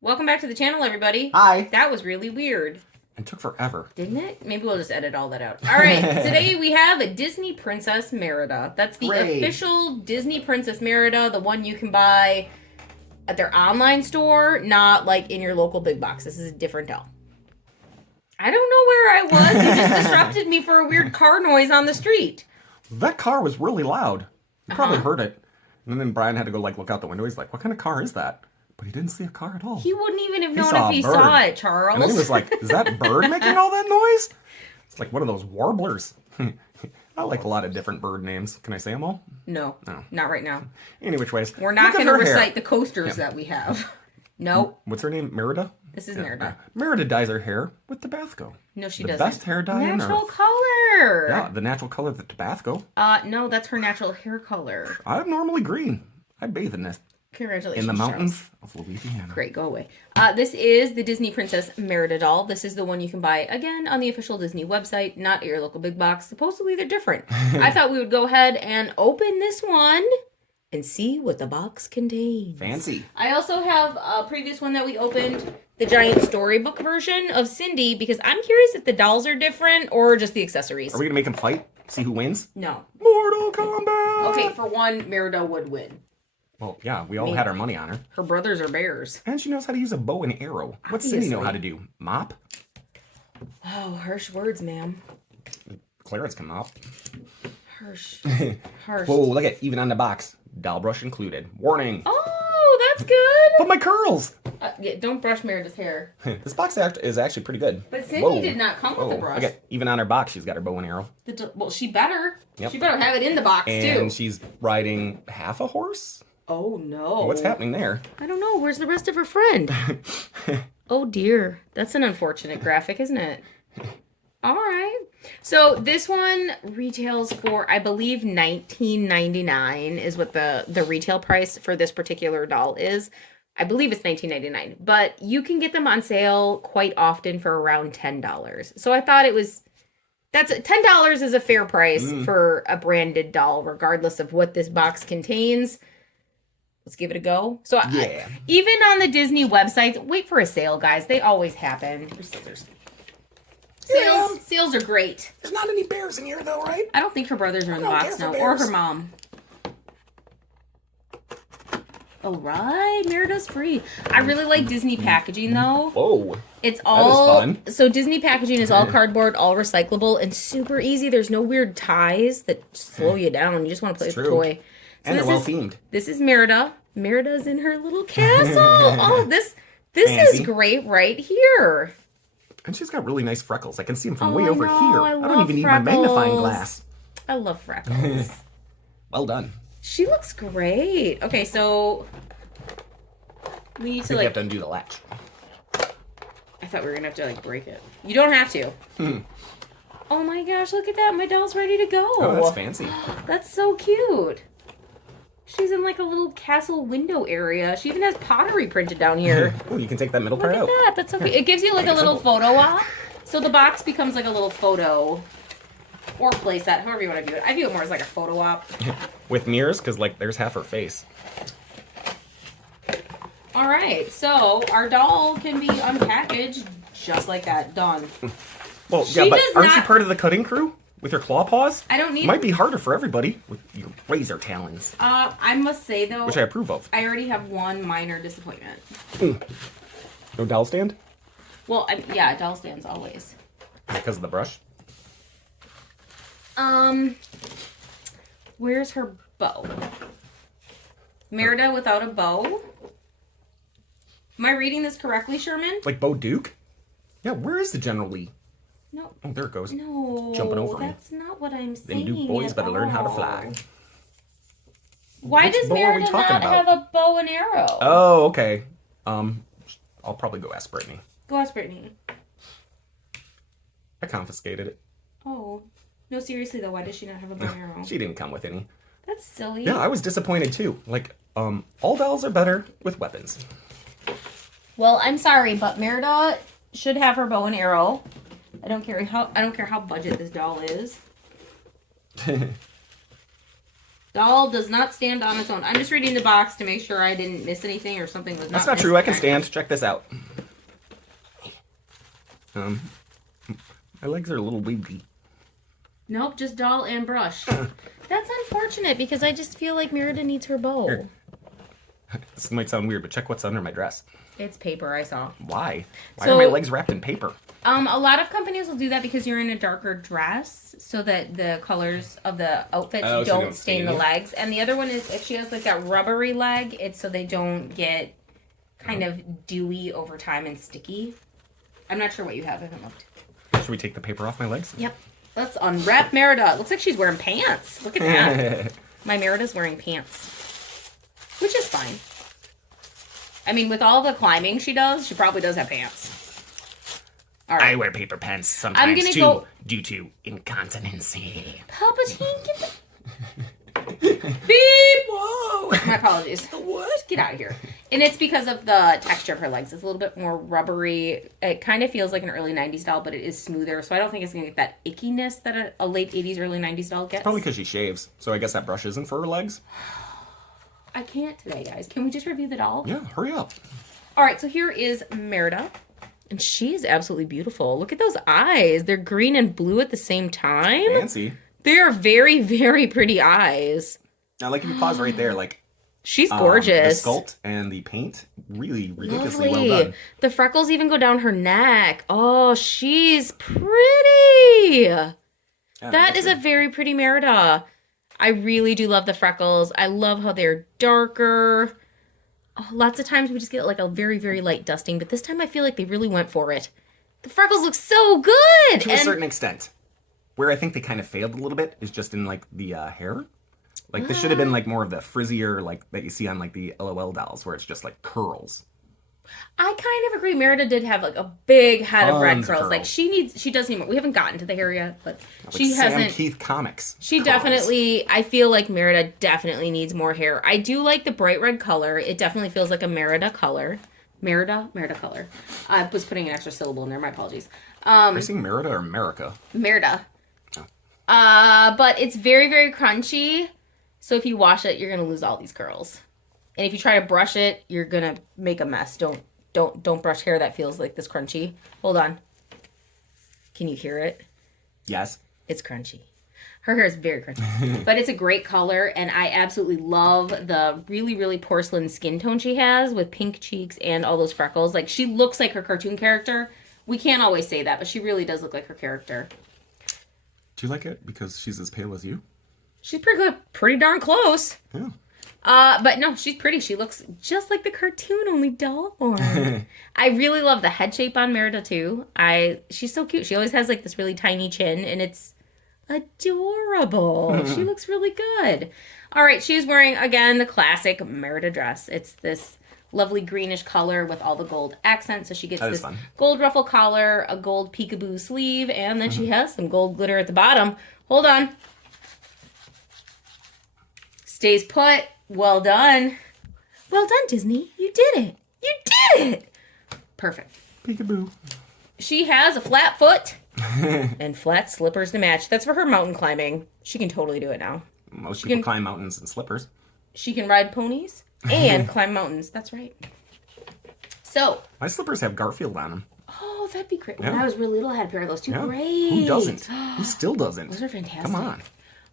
Welcome back to the channel, everybody. Hi. That was really weird. It took forever. Didn't it? Maybe we'll just edit all that out. All right, today we have a Disney Princess Merida. That's the official Disney Princess Merida, the one you can buy at their online store, not like in your local big box. This is a different doll. I don't know where I was. You just disrupted me for a weird car noise on the street. That car was really loud. You probably heard it. And then Brian had to go look out the window. He's like, what kind of car is that? But he didn't see a car at all. He wouldn't even have known if he saw it, Charles. And then he was like, is that bird making all that noise? It's like one of those warblers. I like a lot of different bird names. Can I say them all? No, not right now. Any which ways. We're not going to recite the coasters that we have. Nope. What's her name? Merida? This is Merida. Merida dyes her hair with Tabasco. No, she the doesn't. The best hair dye on Natural earth. color. Yeah, the natural color, the Tabasco. No, that's her natural hair color. I'm normally green. I bathe in this. Congratulations, in the mountains Charles. of Louisiana. Great, go away. This is the Disney Princess Merida doll. This is the one you can buy, again, on the official Disney website, not at your local big box. Supposedly they're different. I thought we would go ahead and open this one and see what the box contains. Fancy. I also have a previous one that we opened, the giant storybook version of Cindy, because I'm curious if the dolls are different or just the accessories. Are we going to make them fight? See who wins? No. Mortal Kombat! Okay, for one, Merida would win. Well, yeah, we all had our money on her. Her brothers are bears. And she knows how to use a bow and arrow. What's Cindy know how to do? Mop? Oh, harsh words, ma'am. Clarence can mop. Harsh. Harsh. Whoa, look at even on the box. Doll brush included. Warning. Oh, that's good. But my curls! Yeah, don't brush Merida's hair. This box is actually pretty good. But Cindy did not come with a brush. Look at, even on her box, she's got her bow and arrow. Well, she better. Yep. She better have it in the box, too. And she's riding half a horse? Oh, no. What's happening there? I don't know. Where's the rest of her friend? Oh, dear. That's an unfortunate graphic, isn't it? All right. So this one retails for, I believe, $19.99 is what the retail price for this particular doll is. I believe it's $19.99. But you can get them on sale quite often for around $10. So I thought that's $10 is a fair price for a branded doll, regardless of what this box contains. Let's give it a go. So yeah. Even on the Disney websites, wait for a sale, guys. They always happen. Scissors. Sales are great. There's not any bears in here, though, right? I don't think her brothers are in the box now, or her mom. All right, Merida's free. I really like Disney packaging, though. Whoa. It's all that is fun. So Disney packaging is all cardboard, all recyclable, and super easy. There's no weird ties that slow you down. You just want to play with the toy. So and they're well themed. This is Merida. Merida's in her little castle. Oh, this is great right here. And she's got really nice freckles. I can see them from way over here. I don't even freckles. need my magnifying glass. I love freckles. Well done. She looks great. Okay, so we need to you have to undo the latch. I thought we were gonna have to break it. You don't have to. Oh my gosh, look at that. My doll's ready to go. Oh, that's fancy. That's so cute. She's in like a little castle window area. She even has pottery printed down here. Oh, you can take that middle part out. Look at that. That's so cute. It gives you like a little photo op. So the box becomes like a little photo or playset, however you want to view it. I view it more as like a photo op. With mirrors, because there's half her face. All right, so our doll can be unpackaged just like that. Done. Well, yeah, but aren't you part of the cutting crew? With your claw paws? I don't need... Might be harder for everybody with your razor talons. I must say, though... Which I approve of. I already have one minor disappointment. No doll stand? Well, yeah, doll stands always. Because of the brush? Where's her bow? Merida without a bow? Am I reading this correctly, Sherman? Like Bo Duke? Yeah, where is the General Lee? No. Oh, there it goes. No. Jumping over that's not what I'm saying. Them Duke boys better learn how to fly. Why does Merida not have a bow and arrow? Oh, okay. I'll probably go ask Brittany. Go ask Brittany. I confiscated it. Oh. No, seriously, though, why does she not have a bow and arrow? She didn't come with any. That's silly. Yeah, I was disappointed, too. All dolls are better with weapons. Well, I'm sorry, but Merida should have her bow and arrow. I don't care how budget this doll is. Don't Doll does not stand on its own. I'm just reading the box to make sure I didn't miss anything or something was not. That's not true. I can stand. Check this out. My legs are a little wiggly. Nope, just doll and brush. That's unfortunate because I just feel like Merida needs her bow. Here. This might sound weird, but check what's under my dress. It's paper, I saw. Why? Why So- are my legs wrapped in paper? A lot of companies will do that because you're in a darker dress so that the colors of the outfits Oh, so they don't don't stain stain the it? legs. And the other one is if she has like that rubbery leg, it's so they don't get kind of dewy over time and sticky. I'm not sure what you have. I haven't looked. Should we take the paper off my legs? Yep. Let's unwrap Merida. Looks like she's wearing pants. Look at that. My Merida's wearing pants. Which is fine. I mean, with all the climbing she does, she probably does have pants. All right. I wear paper pants sometimes gonna too, go- due to incontinency. Palpatine, get the... Beep! Whoa! My apologies. What? Get out of here. And it's because of the texture of her legs. It's a little bit more rubbery. It kind of feels like an early 90s doll, but it is smoother. So I don't think it's going to get that ickiness that a late 80s, early 90s doll gets. Probably because she shaves, so I guess that brush isn't for her legs. I can't today, guys. Can we just review the doll? Yeah, hurry up. All right, so here is Merida. And she is absolutely beautiful. Look at those eyes. They're green and blue at the same time. Fancy. They are very, very pretty eyes. Now, like if you pause right there, like She's gorgeous. the sculpt and the paint, really ridiculously Lovely. well done. The freckles even go down her neck. Oh, she's pretty. Yeah, That is a very pretty Merida. I really do love the freckles. I love how they're darker. Oh, lots of times we just get like a very, very light dusting, but this time I feel like they really went for it. The freckles look so good. to a certain extent. Where I think they kind of failed a little bit is just in like the hair. Like this should have been like more of the frizzier like that you see on like the LOL dolls where it's just like curls. I kind of agree. Merida did have like a big head of red Tons of curls. Like curls. she does need more. We haven't gotten to the hair yet, but Like she Sam hasn't. Keith comics. She curls. definitely, I feel like Merida definitely needs more hair. I do like the bright red color. It definitely feels like a Merida color. Merida color. I was putting an extra syllable in there. My apologies. Are you saying Merida or America? Merida. Oh. But it's very, very crunchy. So if you wash it, you're gonna lose all these curls. And if you try to brush it, you're gonna make a mess. Don't brush hair that feels like this crunchy. Hold on. Can you hear it? Yes. It's crunchy. Her hair is very crunchy. But it's a great color, and I absolutely love the really, really porcelain skin tone she has with pink cheeks and all those freckles. Like, she looks like her cartoon character. We can't always say that, but she really does look like her character. Do you like it because she's as pale as you? She's pretty good. Pretty darn close. Yeah. But no, she's pretty. She looks just like the cartoon, only doll form. I really love the head shape on Merida, too. She's so cute. She always has, like, this really tiny chin, and it's adorable. She looks really good. All right, she's wearing, again, the classic Merida dress. It's this lovely greenish color with all the gold accents. So she gets That is this fun. gold ruffle collar, a gold peekaboo sleeve, and then she has some gold glitter at the bottom. Hold on. Stays put. Well done. Well done, Disney. You did it. You did it. Perfect. Peekaboo. She has a flat foot and flat slippers to match. That's for her mountain climbing. She can totally do it now. Most people climb mountains in slippers. She can ride ponies and climb mountains. That's right. So, My slippers have Garfield on them. oh, that'd be great. When Yeah. I was really little, I had a pair of those too. Yeah. Great. Who doesn't? Who still doesn't? Those are fantastic. Come on.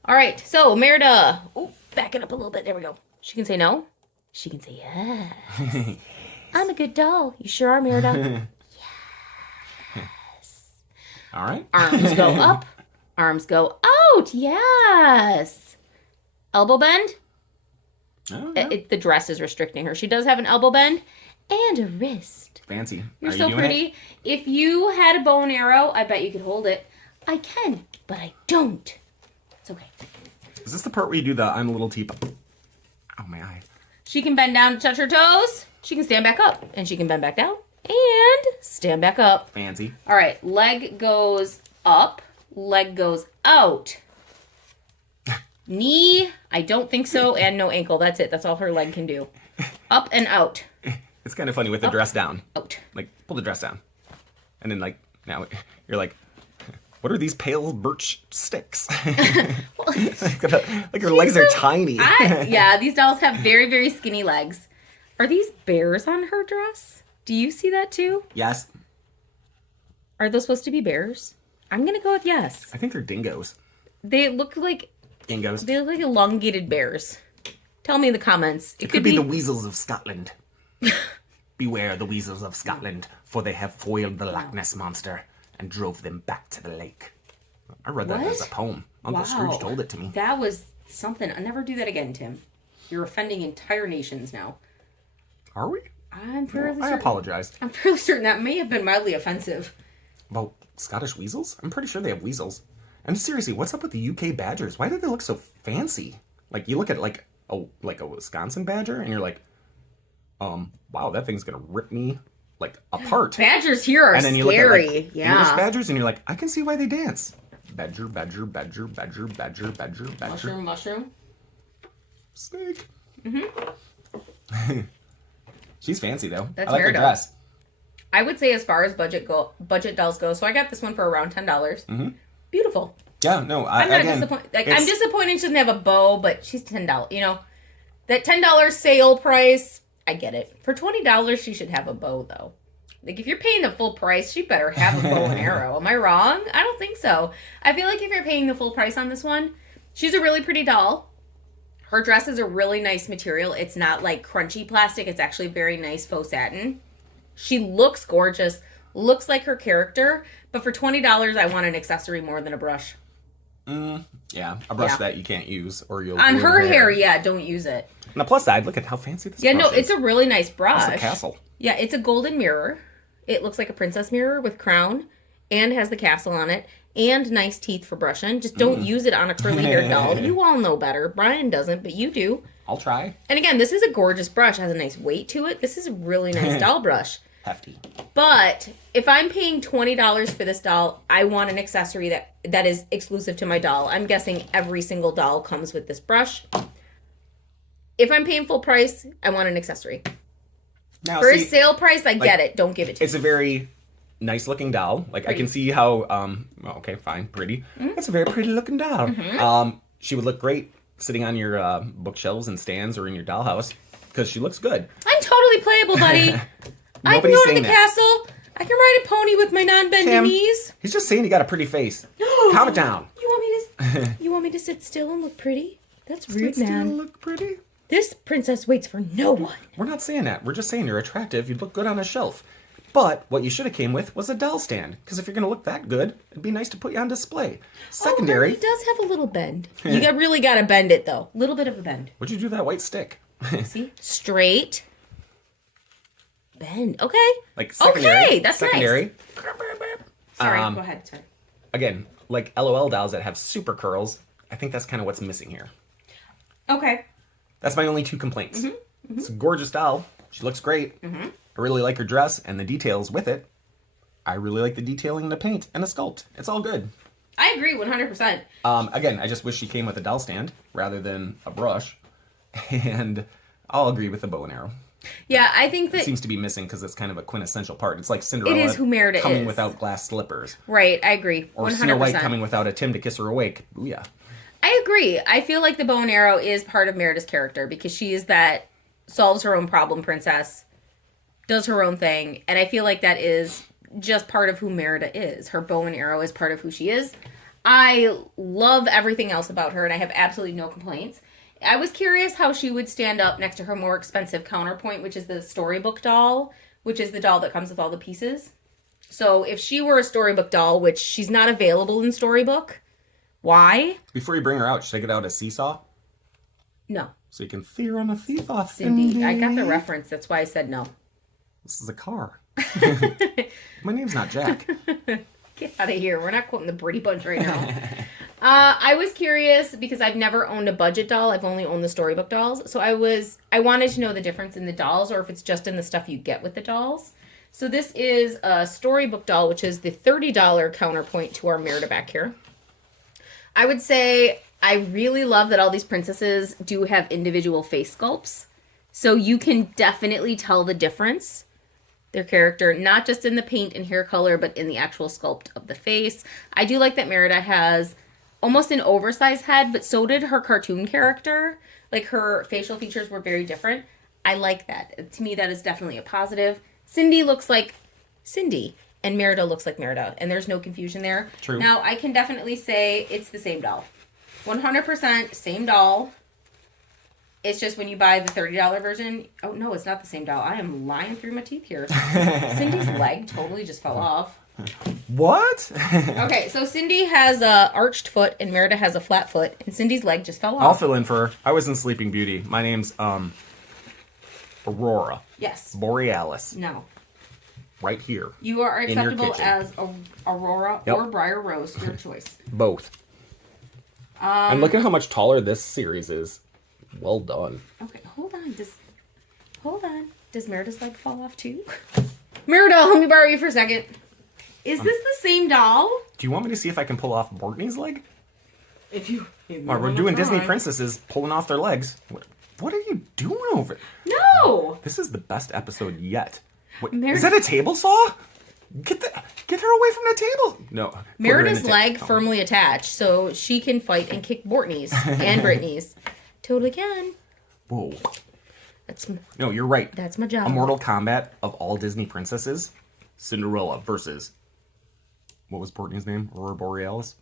All right. So, Merida. Oh, back it up a little bit. There we go. She can say no. She can say yes. I'm a good doll. You sure are, Merida. All right. Arms go up. Arms go out. Yes. Elbow bend. Oh, yeah. The dress is restricting her. She does have an elbow bend and a wrist. Fancy. You're Are so you doing pretty. If you had a bow and arrow, I bet you could hold it. I can, but I don't. It's okay. Is this the part where you do the I'm a little teapot? Oh, my eye. She can bend down to touch her toes. She can stand back up. And she can bend back down and stand back up. Fancy. All right. Leg goes up. Leg goes out. Knee, I don't think so. And no ankle. That's it. That's all her leg can do. Up and out. It's kind of funny with the dress down. Out. Like, pull the dress down. And then, like, now you're like, What are these pale birch sticks? Like her legs are tiny. Yeah, these dolls have very, very skinny legs. Are these bears on her dress? Do you see that too? Yes. Are those supposed to be bears? I'm going to go with yes. I think they're dingoes. They look like Dingoes. they look like elongated bears. Tell me in the comments. It could be the weasels of Scotland. Beware the weasels of Scotland, for they have foiled the Loch Ness monster and drove them back to the lake. I read that as a poem. Uncle Scrooge told it to me. That was something. I'll never do that again, Tim. You're offending entire nations now. Are we? I'm fairly I certain. apologize. I'm fairly certain that may have been mildly offensive. Well, Scottish weasels? I'm pretty sure they have weasels. And seriously, what's up with the UK badgers? Why do they look so fancy? Like, you look at like a Wisconsin badger, and you're like, wow, that thing's gonna rip me like apart. Badgers here are and then you scary. look at like Yeah. English badgers, and you're like, I can see why they dance. Badger, badger, badger, badger, badger, badger, badger. Mushroom. Snake. Mm-hmm. She's fancy though. That's I like her Merida. dress. I would say as far as budget dolls go, so I got this one for around $10. Mm-hmm. Beautiful. Yeah, no, I'm not disappointed. Like, I'm disappointed she doesn't have a bow, but she's $10. You know, that $10 sale price, I get it. For $20, she should have a bow, though. Like, if you're paying the full price, she better have a bow and arrow. Am I wrong? I don't think so. I feel like if you're paying the full price on this one, she's a really pretty doll. Her dress is a really nice material. It's not like crunchy plastic. It's actually very nice faux satin. She looks gorgeous, looks like her character, but for $20, I want an accessory more than a brush. Yeah, a brush that you can't use, or you'll On ruin her hair, yeah, don't use it. On the plus side, look at how fancy this Yeah, brush no, is. it's a really nice brush. It's a castle. Yeah, it's a golden mirror. It looks like a princess mirror with crown and has the castle on it and nice teeth for brushing. Just don't use it on a curly haired doll. You all know better. Brian doesn't, but you do. I'll try. And again, this is a gorgeous brush. It has a nice weight to it. This is a really nice doll brush. Hefty. But if I'm paying $20 for this doll, I want an accessory that is exclusive to my doll. I'm guessing every single doll comes with this brush. If I'm paying full price, I want an accessory. Now, For a sale price, I get it. Don't give it to me. It's a very nice looking doll. Like, I can see how, well, okay, fine, pretty. That's a very pretty looking doll. She would look great sitting on your bookshelves and stands or in your dollhouse because she looks good. I'm totally playable, buddy. I can Nobody's go to saying the that. castle. I can ride a pony with my non-bending Tim, knees. He's just saying you got a pretty face. Calm it down. You want me to sit still and look pretty? That's rude, Still man. look pretty. This princess waits for no one. We're not saying that. We're just saying you're attractive. You'd look good on a shelf. But what you should have came with was a doll stand. Because if you're going to look that good, it'd be nice to put you on display. Secondary. Oh, it does have a little bend. Really got to bend it, though. A little bit of a bend. What'd you do to that white stick? See? Straight. Bend. Okay. Like secondary. Okay, that's secondary. Sorry, go ahead. Sorry. Again, like LOL dolls that have super curls, I think that's kind of what's missing here. Okay. That's my only two complaints. It's a gorgeous doll. She looks great. I really like her dress and the details with it. I really like the detailing in the paint and the sculpt. It's all good. I agree 100%. Again, I just wish she came with a doll stand rather than a brush. And I'll agree with the bow and arrow. Yeah, I think that... It seems to be missing because it's kind of a quintessential part. It's like Cinderella It is who Merida coming is. without glass slippers. Right, I agree. Or 100%. Snow White coming without a Tim to kiss her awake. Booyah. I agree. I feel like the bow and arrow is part of Merida's character because she is that solves her own problem princess, does her own thing, and I feel like that is just part of who Merida is. Her bow and arrow is part of who she is. I love everything else about her, and I have absolutely no complaints. I was curious how she would stand up next to her more expensive counterpoint, which is the storybook doll, which is the doll that comes with all the pieces. So if she were a storybook doll, which she's not available in storybook, why? Before you bring her out, should I get out a seesaw? No. So you can fear on a thief off. Cindy, I got the reference. That's why I said no. This is a car. My name's not Jack. Get out of here. We're not quoting the Brady Bunch right now. I was curious because I've never owned a budget doll. I've only owned the storybook dolls. So I wanted to know the difference in the dolls or if it's just in the stuff you get with the dolls. So this is a storybook doll, which is the $30 counterpoint to our Merida back here. I would say I really love that all these princesses do have individual face sculpts. So you can definitely tell the difference. their character, not just in the paint and hair color, but in the actual sculpt of the face. I do like that Merida has almost an oversized head, but so did her cartoon character. Like, her facial features were very different. I like that. To me, that is definitely a positive. Cindy looks like Cindy, and Merida looks like Merida, and there's no confusion there. True. Now, I can definitely say it's the same doll. 100% same doll. It's just when you buy the $30 version, oh no, it's not the same doll. I am lying through my teeth here. Cindy's leg totally just fell off. What? Okay, so Cindy has a arched foot and Merida has a flat foot, and Cindy's leg just fell off. I'll fill in for her. I was in Sleeping Beauty. My name's Aurora. Yes. Borealis. No. Right here. You are in your acceptable kitchen. as Aurora Yep. or Briar Rose, your choice. Both. And look at how much taller this series is. Well done. Okay, hold on. Does Merida's leg fall off too? Merida, let me borrow you for a second. Is this the same doll? Do you want me to see if I can pull off Bortney's leg? If you Or we're doing Disney princesses pulling off their legs. What are you doing over? No. This is the best episode yet. What, Mer- is that a table saw? Get her away from the table. No. put her in Merida's the leg firmly attached, so she can fight and kick Bortney's and Brittany's. Totally can. Whoa. That's No, you're right. That's my job. A Mortal Kombat of all Disney princesses, Cinderella versus, what was Bortney's name? Aurora Borealis?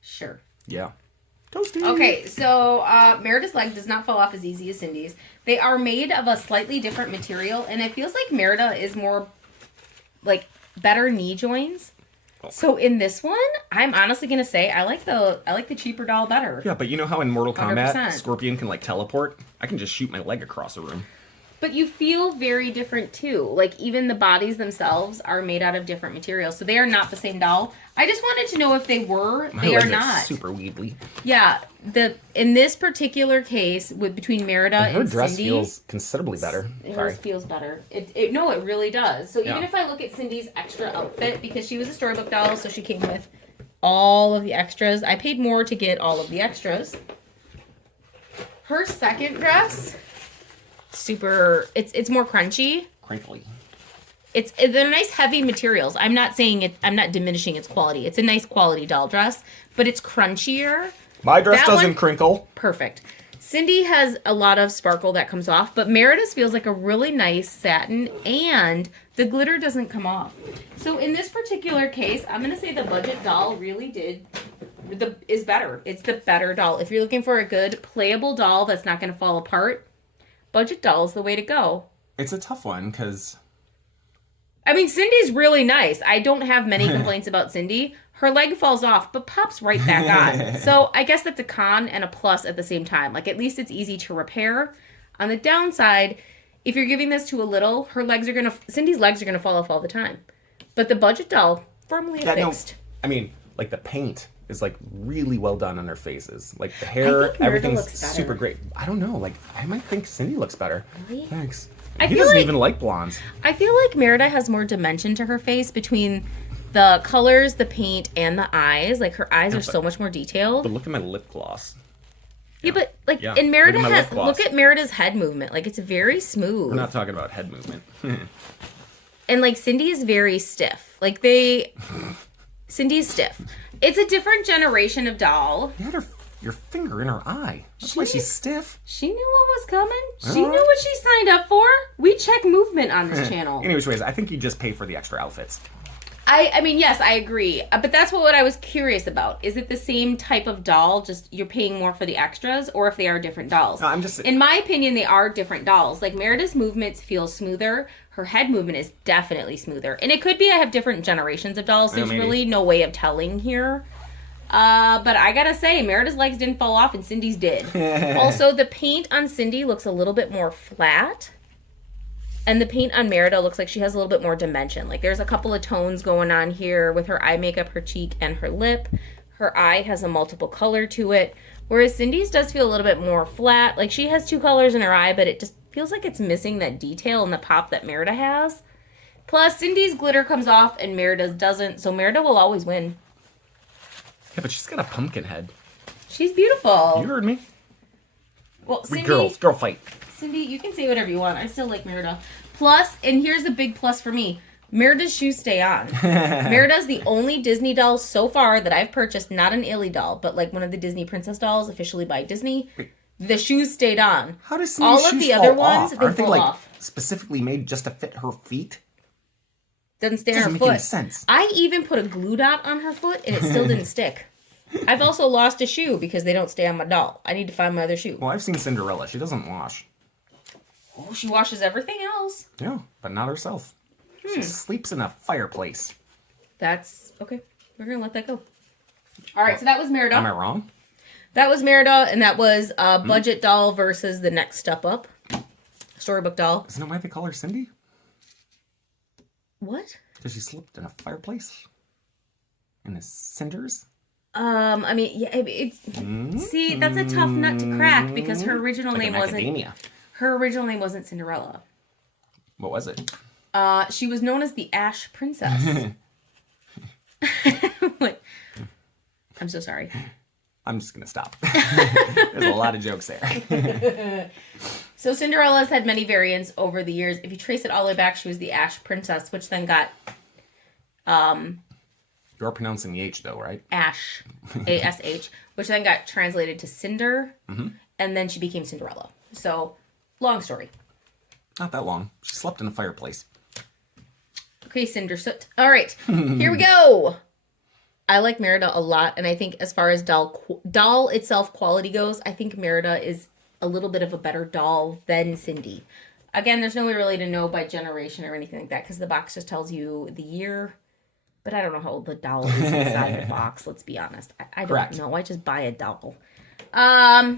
Sure. Yeah. Toasty. Okay, so Merida's leg does not fall off as easy as Cindy's. They are made of a slightly different material, and it feels like Merida is more, like, better knee joints. So in this one, I'm honestly gonna say I like the cheaper doll better. Yeah, but you know how in Mortal Kombat, 100%. Scorpion can, like, teleport? I can just shoot my leg across a room. But you feel very different too. Like, even the bodies themselves are made out of different materials, so they are not the same doll. I just wanted to know if they were. My They legs are not. super weedly. Yeah, in this particular case, between Merida And her and dress Cindy, feels considerably better. Sorry. hers feels better. No, it really does. So even Yeah. if I look at Cindy's extra outfit, because she was a storybook doll, so she came with all of the extras. I paid more to get all of the extras. Her second dress, it's more crunchy. Crinkly. They're nice heavy materials. I'm not diminishing its quality. It's a nice quality doll dress, but it's crunchier. My dress That doesn't one- crinkle. Perfect. Cindy has a lot of sparkle that comes off, but Merida's feels like a really nice satin, and the glitter doesn't come off. So in this particular case, I'm going to say the budget doll really is better. It's the better doll. If you're looking for a good playable doll that's not going to fall apart, budget doll is the way to go. It's a tough one, because... I mean, Cindy's really nice. I don't have many complaints about Cindy. Her leg falls off, but pops right back on. So I guess that's a con and a plus at the same time. Like, at least it's easy to repair. On the downside, if you're giving this to a little, Cindy's legs are gonna fall off all the time. But the budget doll, firmly affixed. I mean, like, the paint is, like, really well done on their faces. Like, the I hair, think Merida everything's looks better. super great. I don't know. Like, I might think Cindy looks better. Really? Thanks. I He feel doesn't like- even like blondes. I feel like Merida has more dimension to her face between the colors, the paint, and the eyes. Like, her eyes are so much more detailed. But look at my lip gloss. Yeah, but like, Yeah. and Merida Look at my lip has gloss. look at Merida's head movement. Like, it's very smooth. We're not talking about head movement. And like, Cindy is very stiff. Cindy's stiff. It's a different generation of doll. You had your finger in her eye. That's why she's stiff. She knew what was coming. She Uh-huh. knew what she signed up for. We check movement on this channel. Anyways, I think you just pay for the extra outfits. I mean, yes, I agree. But that's what I was curious about. Is it the same type of doll, just you're paying more for the extras, or if they are different dolls? No, I'm just... In my opinion, they are different dolls. Like, Merida's movements feel smoother. Her head movement is definitely smoother. And it could be I have different generations of dolls. There's maybe. really no way of telling here. But I gotta say, Merida's legs didn't fall off and Cindy's did. Also, the paint on Cindy looks a little bit more flat. And the paint on Merida looks like she has a little bit more dimension. Like, there's a couple of tones going on here with her eye makeup, her cheek, and her lip. Her eye has a multiple color to it. Whereas Cindy's does feel a little bit more flat. Like, she has two colors in her eye, but it just feels like it's missing that detail and the pop that Merida has. Plus, Cindy's glitter comes off and Merida's doesn't. So Merida will always win. Yeah, but she's got a pumpkin head. She's beautiful. You heard me. Well, We Cindy, girl fight. Cindy, you can say whatever you want. I still like Merida. Plus, and here's a big plus for me. Merida's shoes stay on. Merida's the only Disney doll so far that I've purchased, not an Illy doll, but like one of the Disney princess dolls officially by Disney. The shoes stayed on. How does all shoes of the fall other ones off? they Aren't they fall like off? specifically made just to fit her feet? Doesn't stay on Doesn't her make foot. any sense. I even put a glue dot on her foot and it still didn't stick. I've also lost a shoe because they don't stay on my doll. I need to find my other shoe. Well, I've seen Cinderella. She doesn't wash. Oh, she washes everything else. Yeah, but not herself. She sleeps in a fireplace. That's okay. We're gonna let that go. All right, so that was Merida. Am I wrong? That was Merida, and that was a budget doll versus the next step up, storybook doll. Isn't that why they call her Cindy? What? Because she slept in a fireplace? In the cinders? I mean, yeah, see, that's a tough nut to crack because her original Like name in wasn't. academia. Her original name wasn't Cinderella. What was it? She was known as the Ash Princess. What? I'm so sorry. I'm just going to stop. There's a lot of jokes there. So Cinderella's had many variants over the years. If you trace it all the way back, she was the Ash Princess, which then got You're pronouncing the H though, right? Ash, A-S-H, which then got translated to Cinder, and then she became Cinderella. So, long story. Not that long. She slept in a fireplace. Okay, Cinder Soot. All right, here we go. I like Merida a lot, and I think as far as doll itself quality goes, I think Merida is a little bit of a better doll than Cindy. Again, there's no way really to know by generation or anything like that, because the box just tells you the year. But I don't know how old the doll is inside the box, let's be honest. I don't know. I just buy a doll. I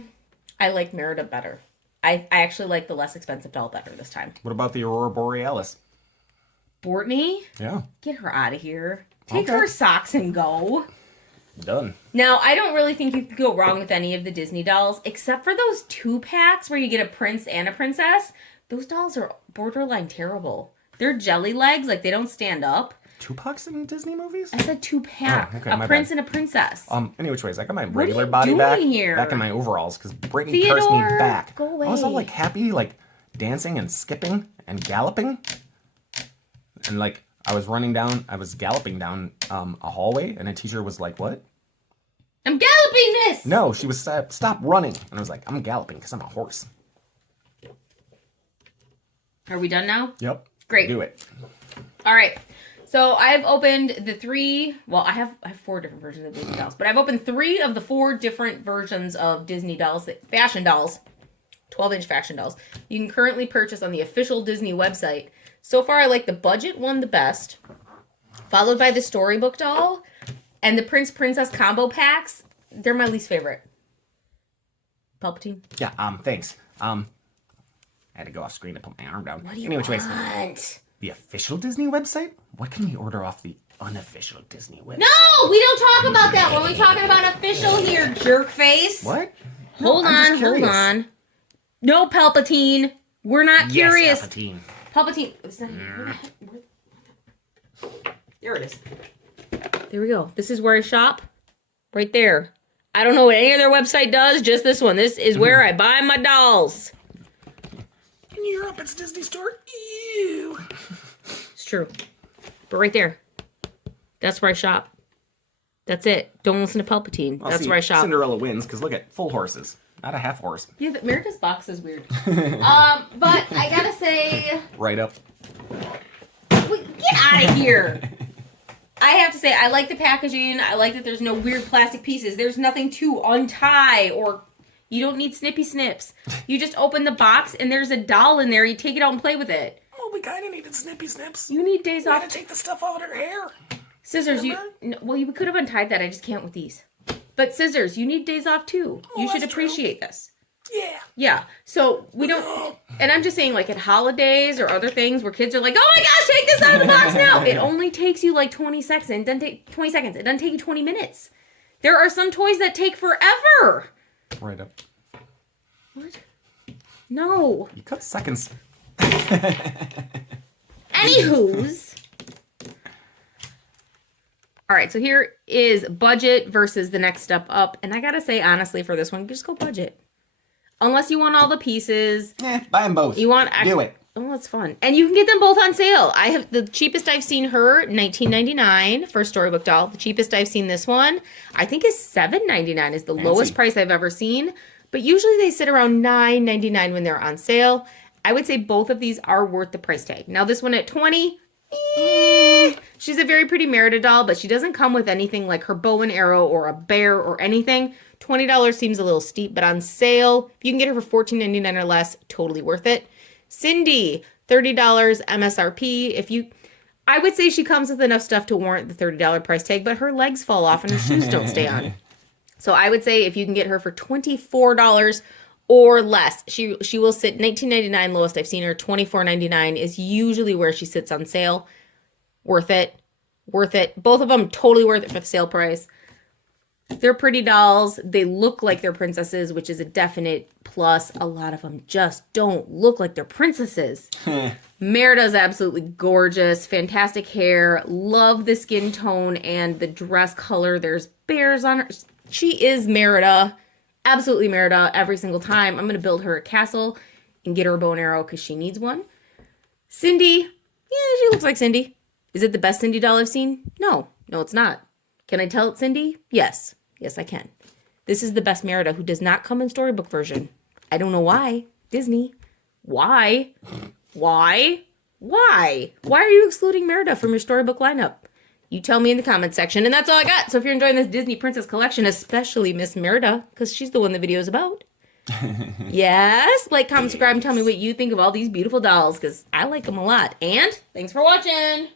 like Merida better. I actually like the less expensive doll better this time. What about the Aurora Borealis? Bortney? Yeah. Get her out of here. Take her socks and go. Done. Now, I don't really think you could go wrong with any of the Disney dolls, except for those 2-packs where you get a prince and a princess. Those dolls are borderline terrible. They're jelly legs, like they don't stand up. Tupac's in Disney movies? I said 2-pack. Oh, okay, a my prince bad. and a princess. Any which ways, I got my are regular you body doing back. here? Back in my overalls, because Brittany cursed me back. Go away. I was all like happy, like dancing and skipping and galloping. And like I was galloping down a hallway, and a teacher was like, "What?" I'm galloping this! No, she was stop running, and I was like, "I'm galloping because I'm a horse." Are we done now? Yep. Great. Do it. All right. So I've opened the 3. Well, I have 4 different versions of Disney dolls, but I've opened 3 of the 4 different versions of Disney dolls, fashion dolls, 12-inch fashion dolls. You can currently purchase on the official Disney website. So far, I like the budget one the best, followed by the storybook doll, and the Prince Princess combo packs. They're my least favorite. Palpatine. Yeah. Thanks. I had to go off screen to put my arm down. What do you Which ways? want? The official Disney website? What can we order off the unofficial Disney website? No, we don't talk about that. We're only talking about official here, jerk face. What? Hold on. No, Palpatine. We're not curious. Yes, Palpatine. Palpatine. There it is. There we go. This is where I shop. Right there. I don't know what any other website does, just this one. This is where I buy my dolls. In Europe, it's Disney Store. Ew. It's true. But right there. That's where I shop. That's it. Don't listen to Palpatine. Well, That's see, where I shop. Cinderella wins, because look at full horses. Not a half horse. Yeah, the Merida's box is weird. But I gotta say... Right up. Get out of here! I have to say, I like the packaging. I like that there's no weird plastic pieces. There's nothing to untie or... You don't need snippy snips. You just open the box and there's a doll in there. You take it out and play with it. Well, we kind of needed snippy snips. You need days off. to take the stuff out of her hair. Scissors, well, you could have untied that. I just can't with these. But scissors, you need days off too. You should appreciate this. Yeah. Yeah. So we don't, and I'm just saying, like at holidays or other things where kids are like, "Oh my gosh, take this out of the box now!" It only takes you like 20 seconds. It doesn't take 20 seconds. It doesn't take you 20 minutes. There are some toys that take forever. Right up. What? No. You cut seconds. Anywho's. All right, so here is budget versus the next step up. And I got to say, honestly, for this one, just go budget. Unless you want all the pieces. Buy them both. You want... Do it. Oh, that's fun. And you can get them both on sale. I have the cheapest I've seen her, $19.99 for a storybook doll. The cheapest I've seen this one, I think is $7.99 is the lowest price I've ever seen. But usually they sit around $9.99 when they're on sale. I would say both of these are worth the price tag. Now this one at $20, she's a very pretty Merida doll, but she doesn't come with anything like her bow and arrow or a bear or anything. $20 seems a little steep, but on sale, if you can get her for $14.99 or less, totally worth it. Cindy, $30 MSRP. I would say she comes with enough stuff to warrant the $30 price tag, but her legs fall off and her shoes don't stay on. So I would say if you can get her for $24 or less, she will sit $19.99 lowest I've seen her. $24.99 is usually where she sits on sale. Worth it. Worth it. Both of them totally worth it for the sale price. They're pretty dolls. They look like they're princesses, which is a definite plus. A lot of them just don't look like they're princesses. Merida's absolutely gorgeous. Fantastic hair. Love the skin tone and the dress color. There's bears on her. She is Merida. Absolutely Merida every single time. I'm going to build her a castle and get her a bow and arrow because she needs one. Cindy. Yeah, she looks like Cindy. Is it the best Cindy doll I've seen? No. No, it's not. Can I tell it's Cindy? Yes. Yes, I can. This is the best Merida who does not come in storybook version. I don't know why. Disney. Why? Why? Why? Why are you excluding Merida from your storybook lineup? You tell me in the comments section, and that's all I got. So if you're enjoying this Disney Princess collection, especially Miss Merida, because she's the one the video is about. Yes, like, comment, subscribe, and tell me what you think of all these beautiful dolls, because I like them a lot. And thanks for watching.